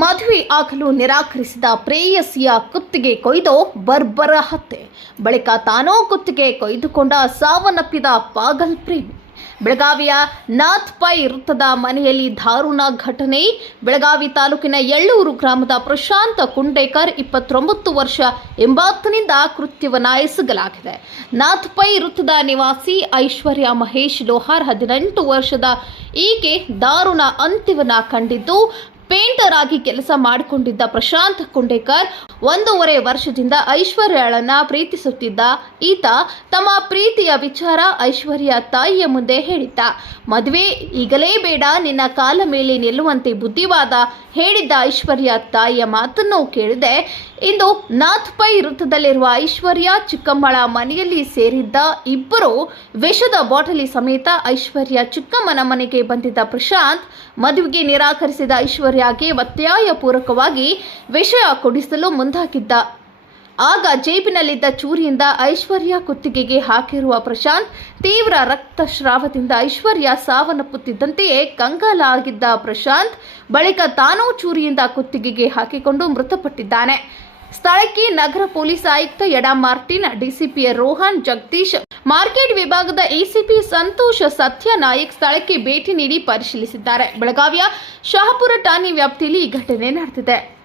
ಮದುವೆ ಆಗಲು ನಿರಾಕರಿಸಿದ ಪ್ರೇಯಸಿಯ ಕುತ್ತಿಗೆ ಕೊಯ್ದು ಬರ್ಬರ ಹತ್ಯೆ. ಬಳಿಕ ತಾನೋ ಕುತ್ತಿಗೆ ಕೊಯ್ದುಕೊಂಡ ಸಾವನ್ನಪ್ಪಿದ ಪಾಗಲ್ ಪ್ರೇಮಿ. ಬೆಳಗಾವಿಯ ನಾಥ್ ಪೈ ವೃತ್ತದ ಮನೆಯಲ್ಲಿ ದಾರುಣ ಘಟನೆ. ಬೆಳಗಾವಿ ತಾಲೂಕಿನ ಎಳ್ಳೂರು ಗ್ರಾಮದ ಪ್ರಶಾಂತ ಕುಂಡೇಕರ್ ಇಪ್ಪತ್ತೊಂಬತ್ತು ವರ್ಷ ಎಂಬಾತನಿಂದ ಕೃತ್ಯವನ್ನ ಎಸಗಲಾಗಿದೆ ನಾಥ್ ಪೈ ವೃತ್ತದ ನಿವಾಸಿ ಐಶ್ವರ್ಯ ಮಹೇಶ್ ಲೋಹಾರ್ ಹದಿನೆಂಟು ವರ್ಷದ ಈಕೆ ದಾರುಣ ಅಂತ್ಯವನ್ನ ಕಂಡಿದ್ದು ಪೇಂಟರ್ ಆಗಿ ಕೆಲಸ ಮಾಡಿಕೊಂಡಿದ್ದ ಪ್ರಶಾಂತ್ ಕುಂಡೇಕರ್ ಒಂದೂವರೆ ವರ್ಷದಿಂದ ಐಶ್ವರ್ಯಳನ್ನ ಪ್ರೀತಿಸುತ್ತಿದ್ದ ಈತ ತಮ್ಮ ಪ್ರೀತಿಯ ವಿಚಾರ ಐಶ್ವರ್ಯ ತಾಯಿಯ ಮುಂದೆ ಹೇಳಿದ್ದ. ಮದುವೆ ಈಗಲೇ ಬೇಡ, ನಿನ್ನ ಕಾಲ ಮೇಲೆ ನಿಲ್ಲುವಂತೆ ಬುದ್ಧಿವಾದ ಹೇಳಿದ್ದ ಐಶ್ವರ್ಯ ತಾಯಿಯ ಮಾತನ್ನು ಕೇಳಿದೆ. ಇಂದು ನಾಥ್ ಪೈ ವೃತ್ತದಲ್ಲಿರುವ ಐಶ್ವರ್ಯ ಚಿಕ್ಕಮ್ಮಳ ಮನೆಯಲ್ಲಿ ಸೇರಿದ್ದ ಇಬ್ಬರು ವಿಷದ ಬಾಟಲಿ ಸಮೇತ ಐಶ್ವರ್ಯ ಚಿಕ್ಕಮ್ಮನ ಮನೆಗೆ ಬಂದಿದ್ದ ಪ್ರಶಾಂತ್ ಮದುವೆಗೆ ನಿರಾಕರಿಸಿದ ಐಶ್ವರ್ಯಗೆ ಒತ್ತಾಯ ಪೂರ್ವಕವಾಗಿ ವಿಷಯ ಕೊಡಿಸಲು ಮುಂದಾಗಿದ್ದ. ಆಗ ಜೇಬಿನಲ್ಲಿದ್ದ ಚೂರಿಯಿಂದ ಐಶ್ವರ್ಯ ಕುತ್ತಿಗೆಗೆ ಹಾಕಿರುವ ಪ್ರಶಾಂತ್ ತೀವ್ರ ರಕ್ತಸ್ರಾವದಿಂದ ಐಶ್ವರ್ಯ ಸಾವನ್ನಪ್ಪುತ್ತಿದ್ದಂತೆಯೇ ಕಂಗಾಲಾಗಿದ್ದ ಪ್ರಶಾಂತ್ ಬಳಿಕ ತಾನೂ ಚೂರಿಯಿಂದ ಕುತ್ತಿಗೆಗೆ ಹಾಕಿಕೊಂಡು ಮೃತಪಟ್ಟಿದ್ದಾನೆ. ಸ್ಥಳಕ್ಕೆ ನಗರ ಪೊಲೀಸ್ ಆಯುಕ್ತ Yada Martin DCP Rohan, Jagadish, market ವಿಭಾಗದ ಎಸಿಪಿ ಸಂತೋಷ್ ಸತ್ಯ ನಾಯಕ್ ಸ್ಥಳಕ್ಕೆ ಭೇಟಿ ನೀಡಿ ಪರಿಶೀಲಿಸಿದ್ದಾರೆ. ಬೆಳಗಾವಿಯ ಶಹಾಪುರ ಠಾಣೆ ವ್ಯಾಪ್ತಿಯಲ್ಲಿ ಈ ಘಟನೆ ನಡೆದಿದೆ.